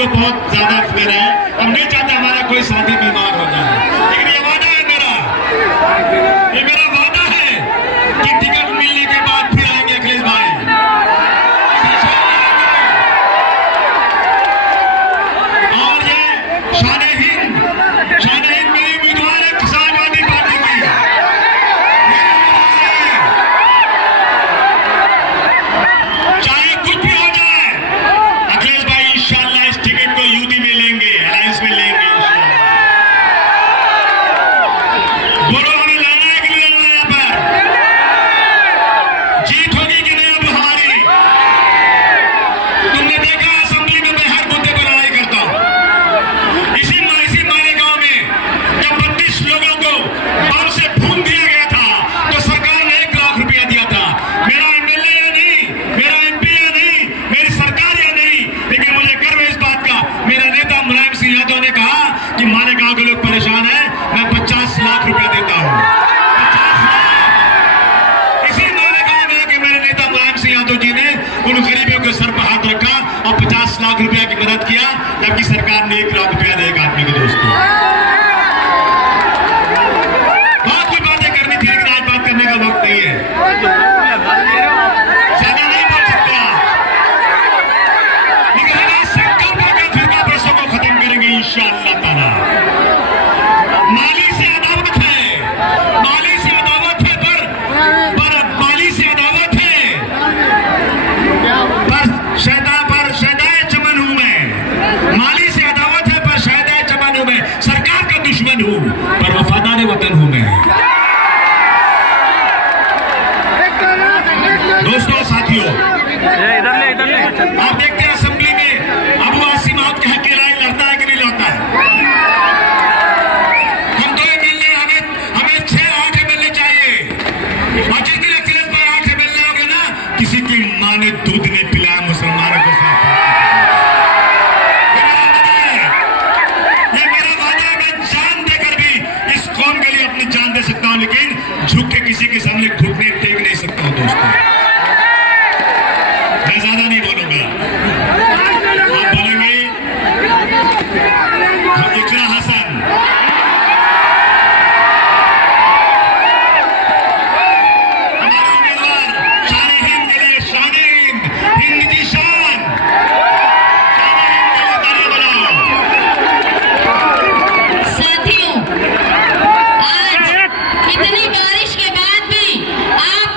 को बहुत ज्यादा फिक्र है। हम नहीं चाहते हमारा कोई साथी बीमार हो जाए, लेकिन ये वादा है मेरा, ये मेरा वादा है कि टिकट मिलने के बाद फिर आएंगे अखिलेश भाई। और ये शान हिंद मेरी उम्मीदवार है समाजवादी पार्टी की। चाहे कुछ भी हो जाए, अखिलेश भाई इंशाल्लाह इस टिकट को यूडी में लेंगे, अलायंस में लेंगे इंशाल्लाह। बोलो हमें लाना है कि नहीं लाना? यहाँ पर जीत होगी कि नहीं अब हमारी? तुमने देखा असेंबली में मैं हर मुद्दे पर लड़ाई करता हूं। इसी मालेगांव में जब 32 लोगों को बम से भून दिया गया था तो सरकार ने 1 लाख रुपया दिया था। मेरा एमएलए या नहीं, मेरा एमपी या नहीं, मेरी सरकार या नहीं, लेकिन मुझे गर्व है इस बात का, मेरा नेता मुलायम सिंह यादव ने कहा कि मालेगांव के लोग परेशान हैं, मैं 50 लाख रुपया देता हूं। 50 लाख इसी मालेगांव में कि मेरे नेता मुलायम सिंह यादव जी ने उन गरीबों के सर पर हाथ रखा और 50 लाख रुपया की मदद किया, जबकि सरकार ने 1 लाख रुपया दिया एक आदमी को। दोस्तों, बहुत कुछ बातें करनी थी, लेकिन आज बात करने का वक्त नहीं है, ज्यादा नहीं बोल सकते आप। लेकिन हमारा संकल्प है कि फिरका परस्तों को खत्म करेंगे इंशाअल्लाह ताला। माली से अदावत है, माली से अदावत है, पर माली से अदावत है, पर शैदाए चमन हूं मैं। माली से अदावत है पर शैदाए चमन हूं मैं। सरकार का दुश्मन हूं पर वफादार वतन हूं मैं। दोस्तों, साथियों, आप देखते हैं असेंबली में अबू आसिम आप के हक की लड़ाई लड़ता है कि नहीं लड़ता है? हम 2 एमएलए, हमें 6-8 एमएलए चाहिए। और जिस दिन अखिलेश भाई 8 एमएलए हो गए ना, किसी की मां ने दूध नहीं पिलाया मुसलमानों को साथ। ये मेरा वादा है, मैं जान देकर भी इस कौम के लिए अपनी जान दे सकता हूं, लेकिन झुक के किसी के सामने घुटने टेक नहीं सकता हूं। दोस्तों, मैं ज्यादा नहीं बोलूंगा, आप बोलेंगे इकरा हसन। हमारा उम्मीदवार शान हिंद के लिए, शान हिंद की शान, शान हिंद के लिए तालियां बजाओ। साथियों, आज इतनी बारिश के बाद भी आप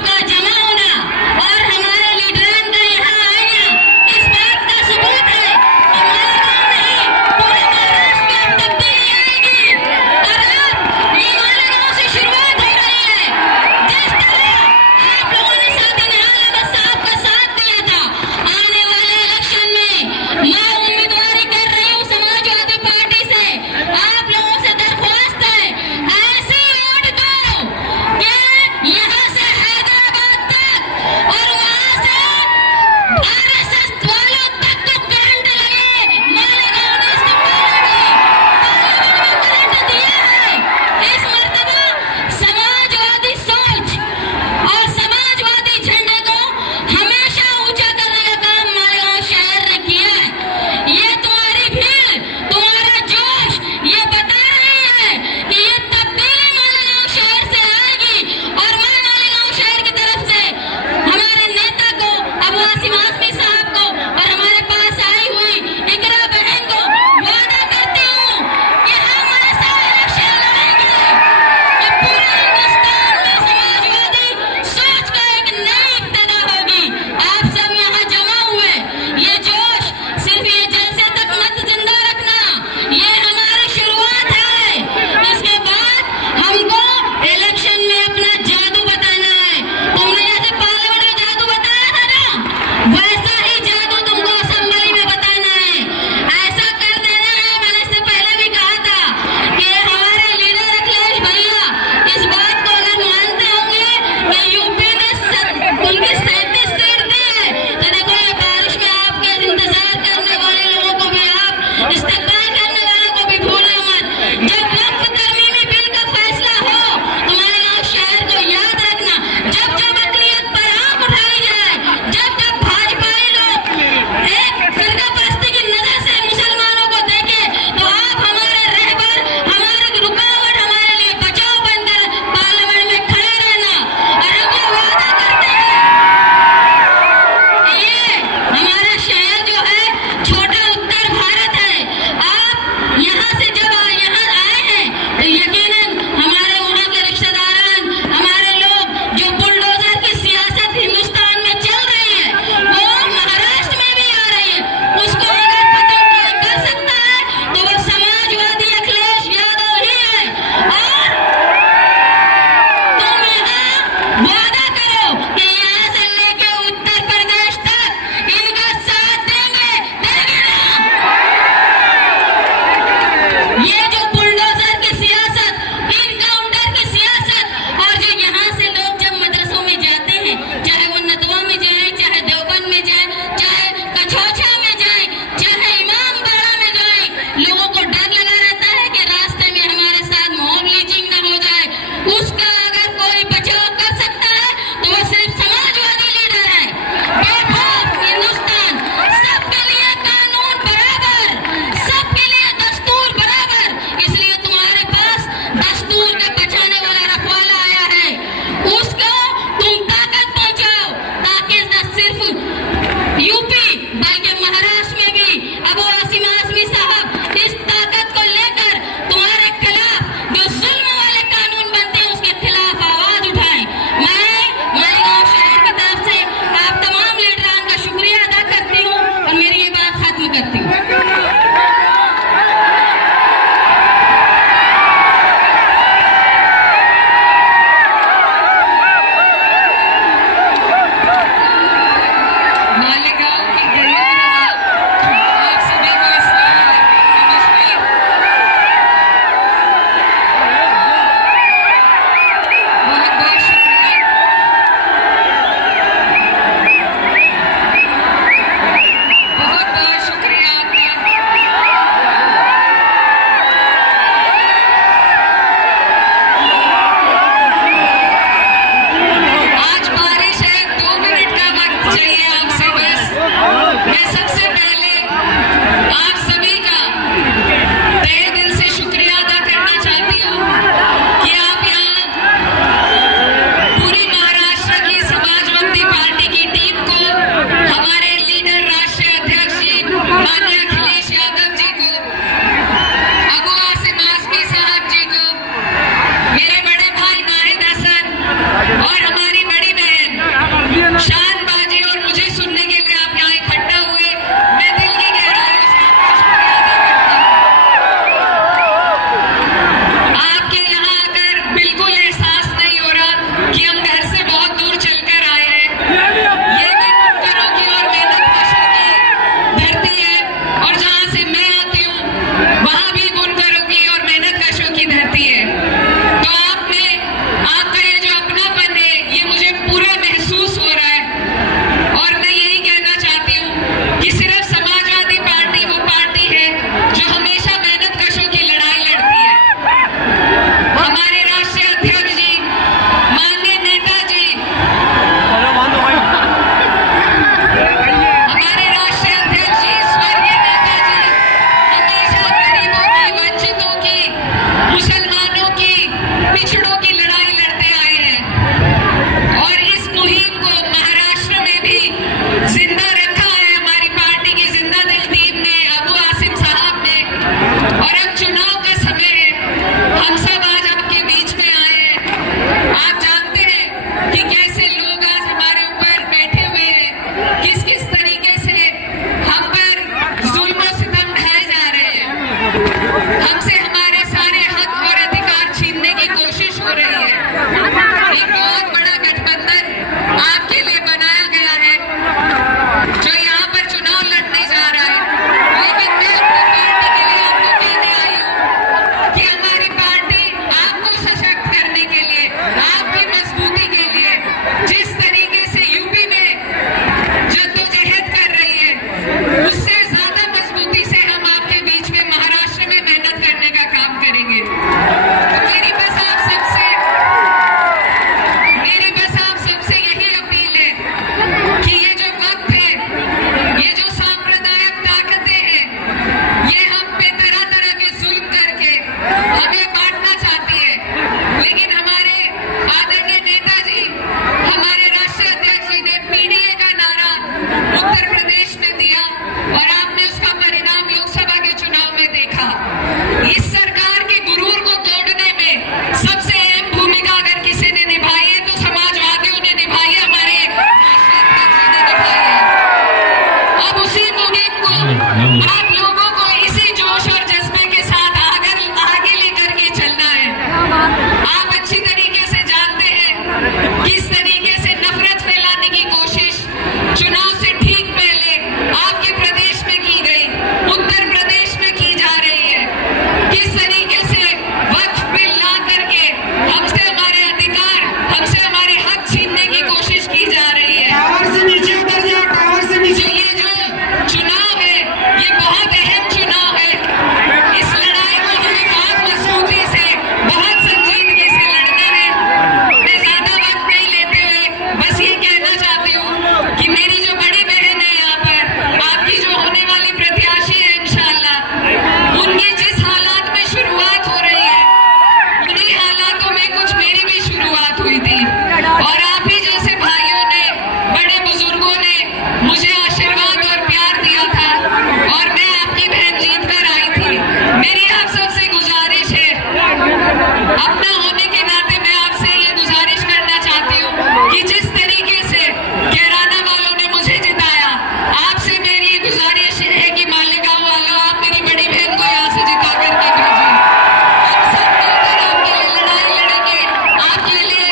और हमारी बड़ी बहन शानबाजी और मुझे सुनने के लिए आप यहाँ इकट्ठा हुए, मैं दिल की गहराइयों से आपका शुक्रिया अदा करती हूँ। आपके यहाँ आकर बिल्कुल एहसास नहीं हो रहा कि हम घर से बहुत दूर चलकर आए हैं। ये भी बुनकरों की और मेहनतकशों की धरती है, और जहाँ से मैं आती हूँ वहाँ भी बुनकरों की और मेहनतकशों की धरती है। तो आपका ये जो अपनापन है, ये मुझे पूरा महसूस हो रहा है। और मैं यही कहना चाहती हूँ कि सिर्फ समाजवादी पार्टी वो पार्टी है जो हमेशा मेहनतकशों की लड़ाई लड़ती है। हमारे राष्ट्रीय अध्यक्ष जी, माननीय नेताजी, हमारे राष्ट्रीय अध्यक्ष जी, स्वर्गीय नेताजी हमेशा गरीबों की, वंचितों की, मुसलमानों की, पिछड़ों की लड़ाई लड़ते आए हैं। और इस मुहिम को महाराष्ट्र में भी जिंदा रखा है हमारी पार्टी की जिंदा दिल टीम ने, अबू आसिम साहब ने। और अब चुनाव का समय है, हम सब आज आपके बीच में आए हैं। आप जानते हैं कि कैसे लोग आज हमारे ऊपर बैठे हुए हैं, किस किस तरीके से हम पर जुल्म और सितम ढाए जा रहे हैं, हमसे हमारे सारे हक और अधिकार छीनने की कोशिश हो रही है। एक बहुत बड़ा गठबंधन आपके लिए बनाया गया है जो यहाँ पर चुनाव लड़ने जा रहा है। लेकिन मैं अपनी पार्टी के लिए आपको कहने आई हूँ कि हमारी पार्टी आपको सशक्त करने के लिए, आपकी मजबूती के लिए, जिस तरीके से यूपी में जद्दोजहद कर रही है, उससे ज्यादा मजबूती से हम आपके बीच में महाराष्ट्र में मेहनत करने का काम करेंगे। तो मेरी बस आप सबसे यही अपील है कि ये जो वक्त है, ये जो सांप्रदायिक ताकतें हैं, ये हम पे तरह तरह के जुल्म करके हमें बांटना चाहती है। लेकिन हमारे आदरणीय नेताजी, हमारे राष्ट्रीय अध्यक्ष जी ने पीडीए का नारा उत्तर प्रदेश में दिया, और आपने उसका परिणाम लोकसभा के चुनाव में देखा। इस सरकार के गुरूर को तोड़ने में सबसे अहम भूमिका अगर किसी ने निभाई है तो समाजवादियों ने निभाई है, हमारे राष्ट्रीय अध्यक्ष जी ने निभाई है। अब उसी मुहिम को आप लोगों को इसी जोश और जज्बे के साथ आगे लेकर के चलना है। आप अच्छी तरीके से जानते हैं किस तरीके से नफरत फैलाने की कोशिश चुनाव से ठीक पहले आपके प्रदेश में की गई, उत्तर प्रदेश में की जा रही है। किस तरीके से वक्फ बिल ला करके हमसे हमारे अधिकार, हमसे हमारे हक छीनने की कोशिश की जा रही है। टावर से नीचे उतर जा, टावर से नीचे। जो ये जो चुनाव है, ये बहुत अहम चुनाव है। इस लड़ाई को हमें बहुत मजबूती से, बहुत संजीदगी से लड़ना है। मैं ज्यादा वक्त नहीं लेते हुए बस ये कहना चाहती हूँ कि मेरी जो बड़ी बहन है यहाँ पर, आपकी जो होने वाली प्रत्याशी है इंशाल्लाह, उनकी जिस हालात में शुरुआत हो रही है, उन्हीं हालातों में कुछ मेरी भी शुरुआत हुई थी। और आप ही जैसे भाइयों ने, बड़े बुजुर्गों ने मुझे आशीर्वाद और प्यार दिया था, और मैं आपकी बहन जीत कर आई थी। मेरी आप सबसे गुजारिश है, अपना होने के नाते मैं आपसे ये गुजारिश करना चाहती हूँ कि जिस तरीके से कैराना वालों ने मुझे जिताया, आपसे मेरी ये गुजारिश है कि मालेगांव वालों, आप मेरी बड़ी बहन को यहाँ से जिता करके भेजिए। हम सब मिलकर आपके लिए लड़ाई लड़ेंगे, आपके लिए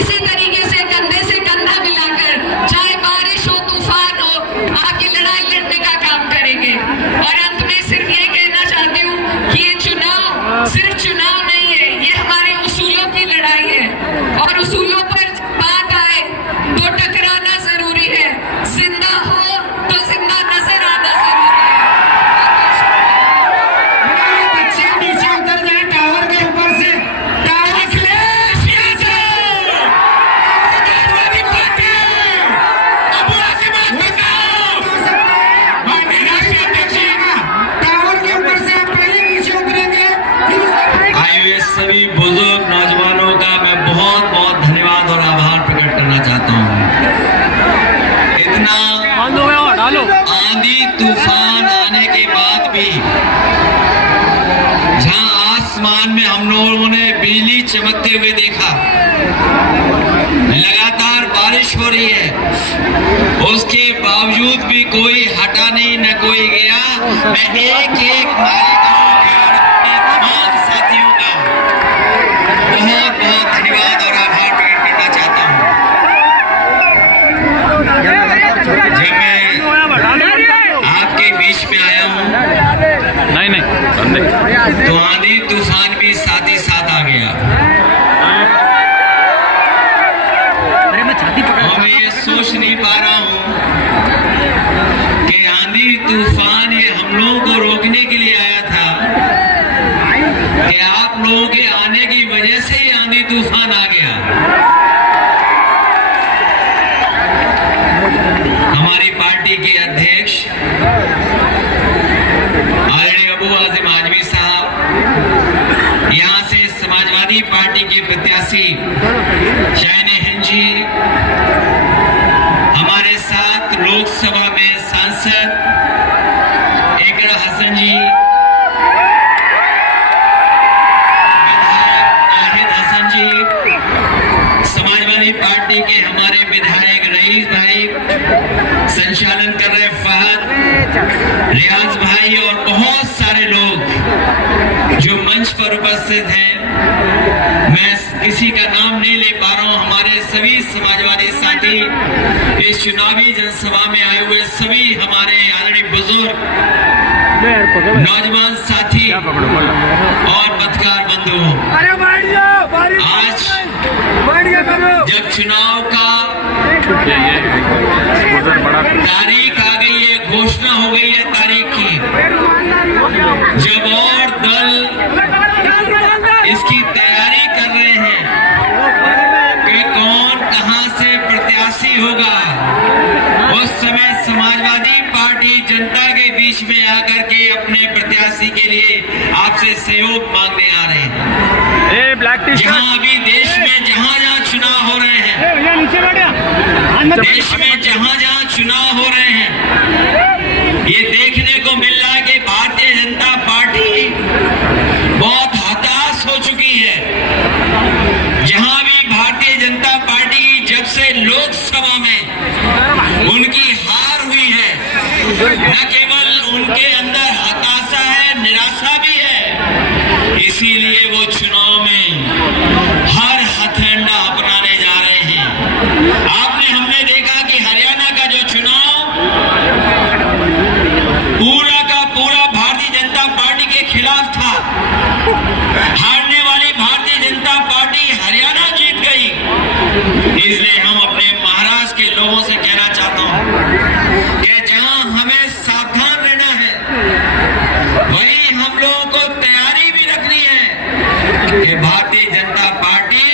इसी तरीके से कंधे से कंधा मिलाकर, चाहे बारिश हो, तूफान हो, आपकी लड़ाई लड़ने का काम करेंगे। और अंत में सिर्फ ये कहना चाहती हूँ कि ये चुनाव सिर्फ चुनाव नहीं है, ये हमारे उसूलों की लड़ाई है। और उसूलों पर बात आए तो टकराना जरूरी है, जिंदा हो तो जिंदा नजर आना जरूरी है। बच्चे नीचे उतर जाए, टावर के ऊपर से। टावर अखिलेश यादव, समाजवादी पार्टी, अबू आसिम साहब, माननीय राष्ट्रीय अध्यक्ष जी, टावर के ऊपर से आप पहले नीचे उतरेंगे, फिर उसके आए हुए सभी बुजुर्ग नौजवानों का मैं बहुत बहुत धन्यवाद और आभार प्रकट करना चाहता हूँ। इतना आंधी तूफान आने के बाद भी जहां आसमान में हम लोगों ने बिजली चमकते हुए देखा, बारिश हो रही है, उसके बावजूद भी कोई हटा नहीं, न कोई गया। मैं एक एक मालेगांव के और अपने तमाम साथियों का बहुत बहुत धन्यवाद और आभार प्रकट करना चाहता हूँ। जब मैं आपके बीच में आया हूँ तो आंधी तूफान भी साथ ही साथ आ गया। और मैं ये सोच नहीं पा रहा हूँ कि आंधी तूफान ये हम लोगों को रोकने के लिए आया था कि आप लोगों के आने की वजह से ही आंधी तूफान आ गया। हमारी पार्टी के अध्यक्ष आदरणीय अबू आज़िम आजमी साहब, यहाँ से समाजवादी पार्टी के प्रत्याशी शाहीन हिंद जी, हमारे साथ लोकसभा में सांसद एकड़ हसन जी, विधायक नाहिद हसन जी, समाजवादी पार्टी के हमारे विधायक रईस भाई, संचालन कर रहे फहद, रियाज भाई और बहुत सारे लोग जो मंच पर उपस्थित हैं। मैं किसी का नाम नहीं ले पा रहा हूं। हमारे सभी समाजवादी साथी, इस चुनावी जनसभा में आए हुए सभी हमारे आदरणीय बुजुर्ग, नौजवान साथी और पत्रकार बंधुओं, आज जब चुनाव का तारीख आ गई है, घोषणा हो गई है तारीख की, जब और दल इसकी तैयारी कर रहे हैं कि कौन कहां से प्रत्याशी होगा, उस समय समाजवादी पार्टी जनता के बीच में आकर के अपने प्रत्याशी के लिए आपसे सहयोग मांगने आ रहे हैं। जहां अभी देश में जहां जहां चुनाव हो रहे हैं, देश में जहां जहां चुनाव हो रहे हैं, ये देखने को मिल रहा है कि भारतीय जनता पार्टी बहुत हताश हो चुकी है। जहां भी भारतीय जनता पार्टी की जब से लोकसभा में उनकी हार हुई है, न केवल उनके अंदर हताशा है, निराशा भी है, इसीलिए वो चुनाव में हर हथकंडा अपनाने जा रहे हैं। हमने देखा कि हरियाणा का जो चुनाव पूरा का पूरा भारतीय जनता पार्टी के खिलाफ था, हारने वाली भारतीय जनता पार्टी हरियाणा जीत गई। इसलिए हम अपने महाराष्ट्र के लोगों से कहना चाहता हूं कि जहां हमें सावधान रहना है, वहीं हम लोगों को तैयारी भी रखनी है कि भारतीय जनता पार्टी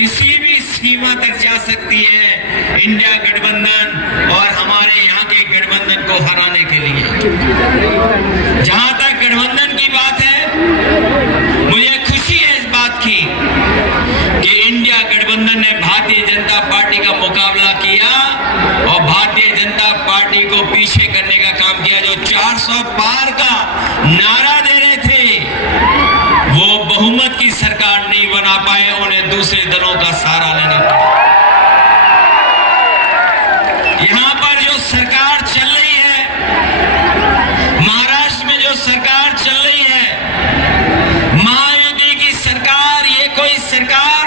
किसी भी सीमा तक जा सकती है इंडिया गठबंधन और हमारे यहाँ के गठबंधन को हराने के लिए। जहां तक गठबंधन की बात है, मुझे खुशी है इस बात की कि इंडिया गठबंधन ने भारतीय जनता पार्टी का मुकाबला किया और भारतीय जनता पार्टी को पीछे करने का काम किया। जो 400 पार का नारा दे रहे थे, वो बहुमत की सरकार नहीं बना पाए, उन्हें दूसरे दलों का सहारा लेना पड़ा। यहां पर जो सरकार चल रही है, महाराष्ट्र में जो सरकार चल रही है, महायुति की सरकार, ये कोई सरकार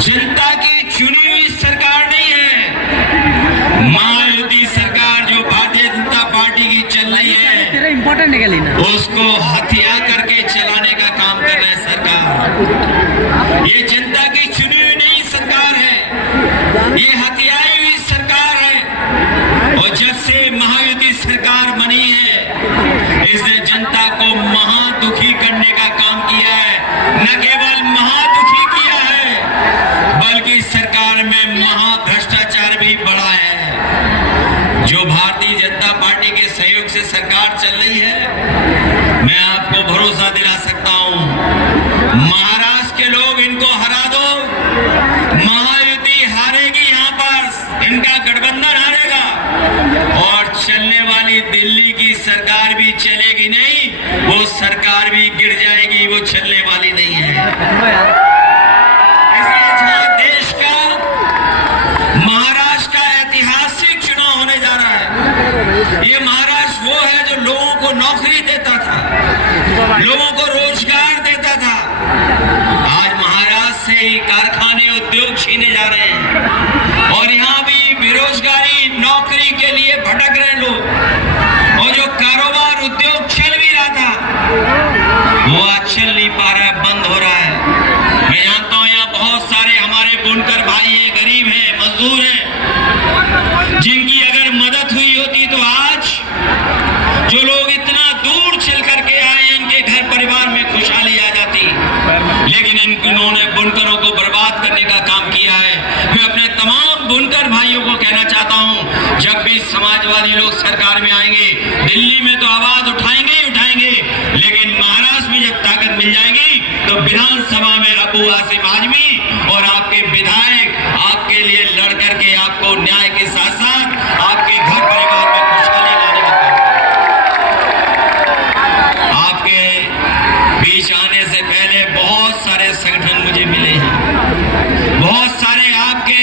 जनता की चुनी हुई सरकार नहीं है। महायुति सरकार जो भारतीय जनता पार्टी की चल रही है, उसको हथिया करके चलाने का काम कर रहे हैं सरकार। ये जनता की चुनी हुई नहीं सरकार है, ये हथियाई हुई सरकार है। और जब से महायुति सरकार बनी है, इसने जनता को महादुखी करने का काम किया है। न केवल महादुखी किया है, बल्कि सरकार में महाभ्रष्टाचार भी बढ़ा है। जो भारतीय जनता पार्टी के सहयोग से सरकार चल रही है, मैं आपको भरोसा दिला सकता हूं, महाराष्ट्र के लोग इनको हरा दो, महायुति हारेगी, यहाँ पर इनका गठबंधन हारेगा और चलने वाली दिल्ली की सरकार भी चलेगी नहीं, वो सरकार भी गिर जाएगी, वो चलने वाली नहीं है। इसलिए जहां देश का लोगों को रोजगार देता था। आज महाराष्ट्र से ही कारखाने उद्योग छीने जा रहे हैं और यहाँ भी बेरोजगारी नौकरी के लिए भटक रहे लोग। और जो कारोबार उद्योग चल भी रहा था वो आज चल नहीं पा रहा है, बंद हो रहा है। मैं जानता हूँ यहाँ बहुत सारे हमारे बुनकर भाई हैं, गरीब हैं, मजदूर हैं, जिनकी अगर मदद हुई होती तो आज जो लोग इतना दूर चल करके आए इनके घर परिवार में खुशहाली आ जाती। लेकिन इन्होंने बुनकरों को बर्बाद करने का काम किया है। मैं अपने तमाम बुनकर भाइयों को कहना चाहता हूं, जब भी समाजवादी लोग सरकार में आएंगे, दिल्ली में तो आवाज उठाएंगे ही उठाएंगे, लेकिन महाराष्ट्र में जब ताकत मिल जाएगी तो विधानसभा में अबू आसिम आजमी और आपके विधायक आपके लिए लड़ करके आपको न्याय के साथ साथ आपके घर परिवार में खुशहाली लाने का काम। आपके बीच आने से पहले बहुत सारे संगठन मुझे मिले हैं, बहुत सारे आपके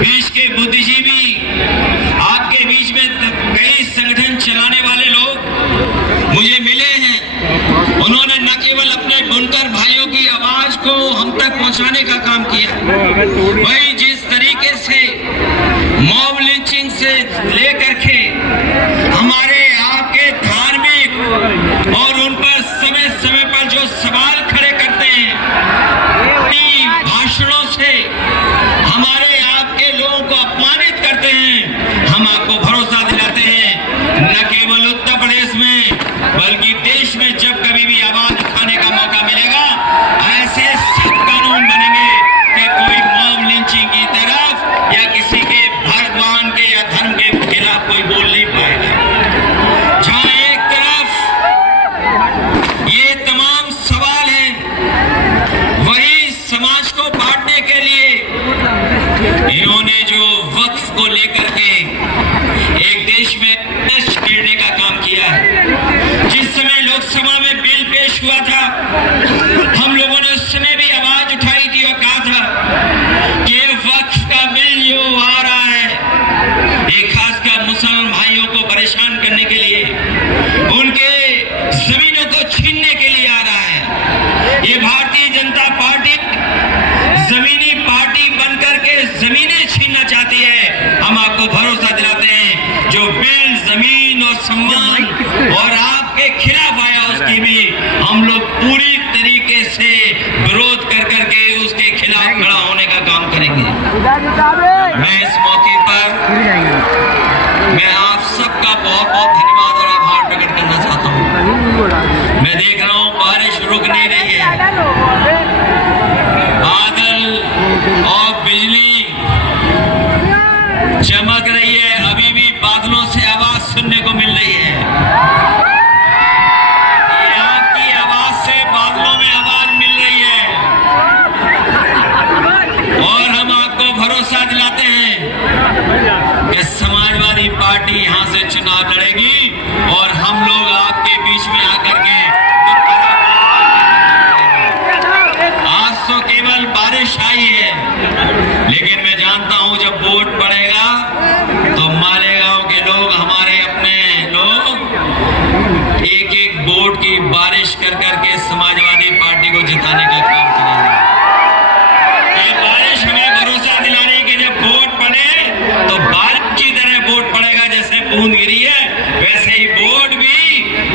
बीच के बुद्धिजीवी, आपके बीच में कई संगठन चलाने वाले लोग मुझे मिले हैं। उन्होंने न केवल अपने बुनकर भाइयों की आवाज को हम तक पहुंचाने का काम किया, वही जिस तरीके से मॉब लिंचिंग से लेकर के हमारे आपके धार्मिक और उन पर समय समय पर जो सवाल खड़े करते हैं, अपनी भाषणों से हमारे आपके लोगों को अपमानित करते हैं, हम आपको भरोसा दिलाते हैं न केवल उत्तर प्रदेश में बल्कि देश में जब कभी भी आवाज उठाने का मौका मिलेगा, ऐसे सख्त कानून बनेंगे कि कोई मॉब लिंचिंग की तरफ या किसी के भगवान के या धर्म के खिलाफ कोई बोल नहीं पाएगा। जहां एक तरफ ये तमाम सवाल हैं, वही समाज को बांटने के लिए इन्होंने जो वक्फ को लेकर के एक देश में छेड़ने का काम किया है। जिस समय लोकसभा में बिल पेश हुआ था, हम लोगों ने उस समय भी आवाज उठाई थी और कहा था कि वक्फ का बिल जो आ रहा है ये खासकर मुसलमान भाइयों को परेशान करने के लिए, उनके जमीनों को छीनने के लिए आ रहा है। ये भारतीय जनता पार्टी जमीनी पार्टी बनकर के जमीनें छीनना चाहती है। हम आपको भरोसा दिलाते हैं जो बिल जमीन और सम्मान और आपके खिलाफ आया उसकी भी हम लोग पूरी तरीके से विरोध कर करके उसके खिलाफ खड़ा होने का काम करेंगे। मैं इस मौके पर मैं आप सबका बहुत बहुत धन्यवाद और आभार प्रकट करना चाहता हूँ। मैं देख रहा हूँ बारिश रुक नहीं रही है, बादल और बिजली चमक रही है, अभी भी बादलों से आवाज सुनने को मिल रही है। ये आपकी आवाज से बादलों में आवाज मिल रही है और हम आपको भरोसा दिलाते हैं कि समाजवादी पार्टी यहां से चुनाव लड़ेगी और हम लोग आपके बीच में आकर के आज तो केवल बारिश आई है, लेकिन मैं जानता हूं जब वोट पड़ेगा तो मालेगांव के लोग, हमारे अपने लोग एक एक वोट की बारिश कर करके समाजवादी पार्टी को जिताने का काम करेंगे। ये बारिश हमें भरोसा दिलाने की जब वोट पड़े तो बारिश की तरह वोट पड़ेगा, जैसे बूंद गिरी है वैसे ही वोट भी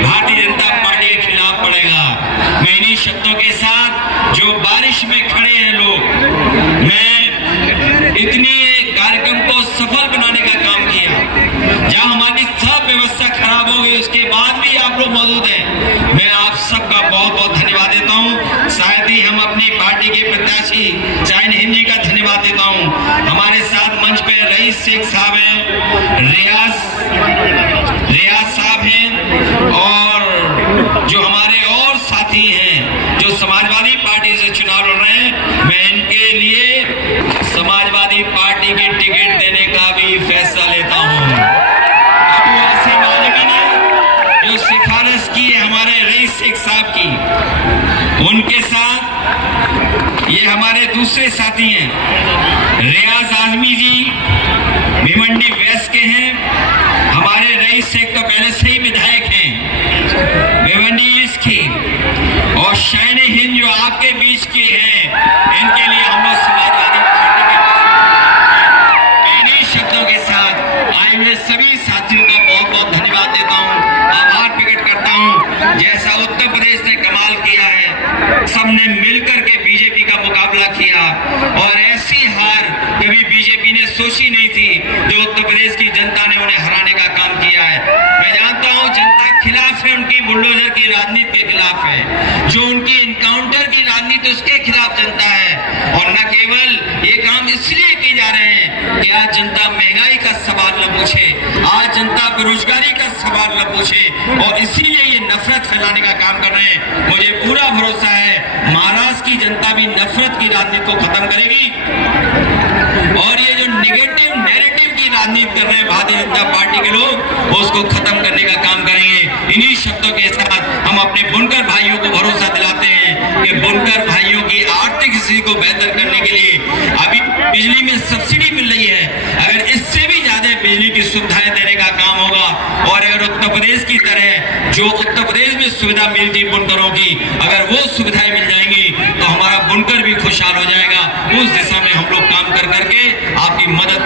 भारतीय जनता पार्टी के खिलाफ पड़ेगा। मैं इन्हीं शब्दों के साथ जो बारिश में खड़े हैं लोग, मैं इतनी कार्यक्रम को सफल बनाने का काम किया, जहां हमारी सब व्यवस्था खराब हो गई उसके बाद भी आप लोग मौजूद हैं। मैं आप सबका बहुत बहुत धन्यवाद देता हूं। शायद ही हम अपनी पार्टी के प्रत्याशी शाहीन हिंद जी का धन्यवाद देता हूं। हमारे साथ मंच पे रईस शेख साहब हैं, रियाज साहब हैं और जो हमारे और साथी हैं जो समाजवादी पार्टी से चुनाव लड़ रहे हैं, मैं इनके लिए समाजवादी पार्टी की टिकट देने का भी फैसला लेता हूं। अबू आसिम आजमी ने जो सिफारिश की है हमारे रईस शेख साहब की, उनके साथ ये हमारे दूसरे साथी हैं रियाज आजमी जी, भिवंडी वेस्ट के हैं, हमारे रईस शेख तो पहले से ही विधायक हैं भिवंडी ईस्ट की, और शैन हिंद जो आपके बीच की हैं, इनके लिए हम लोग समाजवादी पार्टी के इन्हीं शब्दों के साथ आए हुए सभी साथियों का बहुत बहुत धन्यवाद देता हूं, आभार प्रकट करता हूं। जैसा उत्तर प्रदेश ने कमाल किया है, सबने मिलकर के बीजेपी का मुकाबला किया और ऐसी हार कभी बीजेपी ने सोची नहीं थी जो उत्तर प्रदेश की जनता ने उन्हें हराने का काम किया है। मैं जानता हूं जनता खिलाफ है, उनकी बुलडोजर की राजनीति के खिलाफ है, जो उनकी इनकाउंटर की राजनीति उसके खिलाफ जनता है। और न केवल ये काम इसलिए किए जा रहे हैं कि आज जनता महंगाई का सवाल न पूछे, आज जनता बेरोजगारी का सवाल न पूछे, और इसीलिए ये नफरत फैलाने का काम कर रहे हैं। मुझे पूरा भरोसा है महाराष्ट्र की जनता भी नफरत की राजनीति को खत्म करेगी और ये जो निगेटिव नैरेटिव की राजनीति कर रहे हैं भारतीय जनता पार्टी के लोग, उसको खत्म करने का काम करेंगे। इन्हीं शब्दों के साथ हम अपने बुनकर भाइयों को भरोसा दिलाते हैं कि बुनकर भाइयों की आर्थिक स्थिति को बेहतर करने के लिए अभी बिजली में सब्सिडी मिल रही है, अगर इससे भी ज्यादा बिजली की सुविधाएं देने का काम होगा और अगर उत्तर प्रदेश की तरह जो उत्तर प्रदेश में सुविधा मिलती बुनकरों की, अगर वो सुविधाएं मिल जाएंगी तो हमारा बुनकर भी खुशहाल हो जाएगा। उस दिशा में हम लोग काम कर करके आपकी मदद